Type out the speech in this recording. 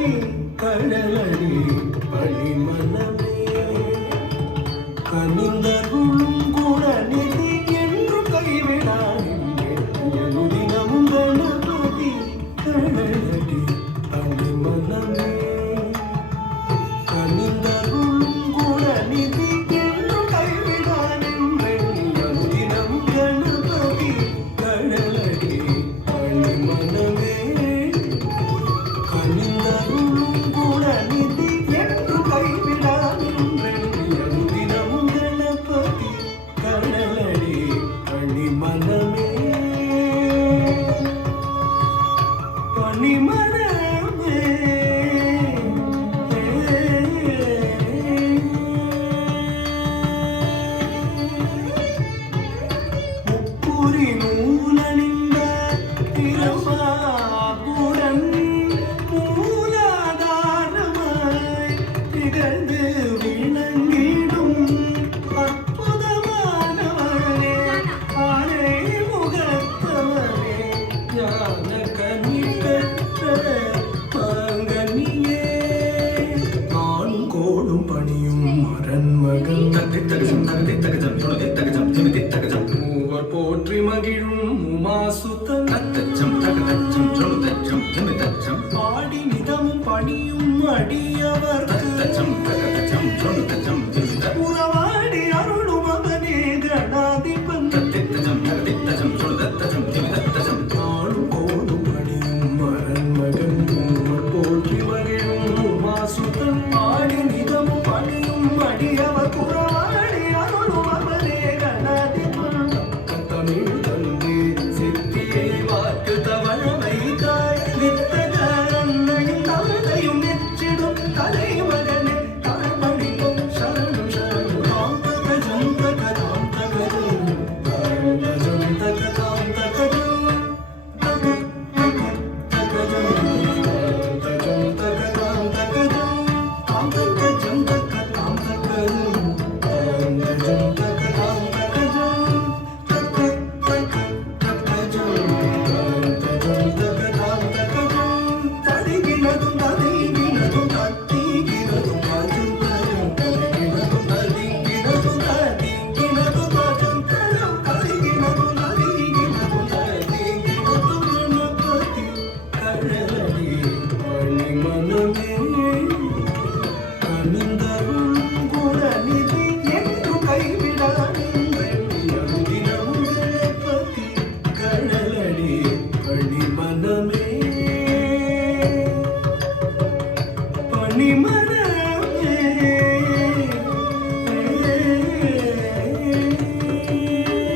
கணபதி கடலடி பணிமனமே கனிந்தருளும் கூட நிதி என்று கைவிடாதே தினமும் கணபதி கடலடி பணிமனமே கனிந்தருளும் கூட நிதி என்று கைவிடாதே தினமும் கணபதி கடலடி பணிமனமே கனிந்தருளும் கூட நிதி என்று கைவிடாதே தினமும் கணபதி கடலடி பணிமனமே பணிமனமே முப்புரி நூலணிந்த பிரபாபுரன் மூலாதாரமாய் திகழ்ந்து விளங்கிடும் அற்புதமானவனே ஆனை முகத்தவனே ஞான கனி பெற்ற மாங்கனியே நானும் கோடும் பணியும் அரண்மகன் மூவர் போற்றி மகிழும் உமாசுதன் பாடி நிதமும் பணியும் அடியவர்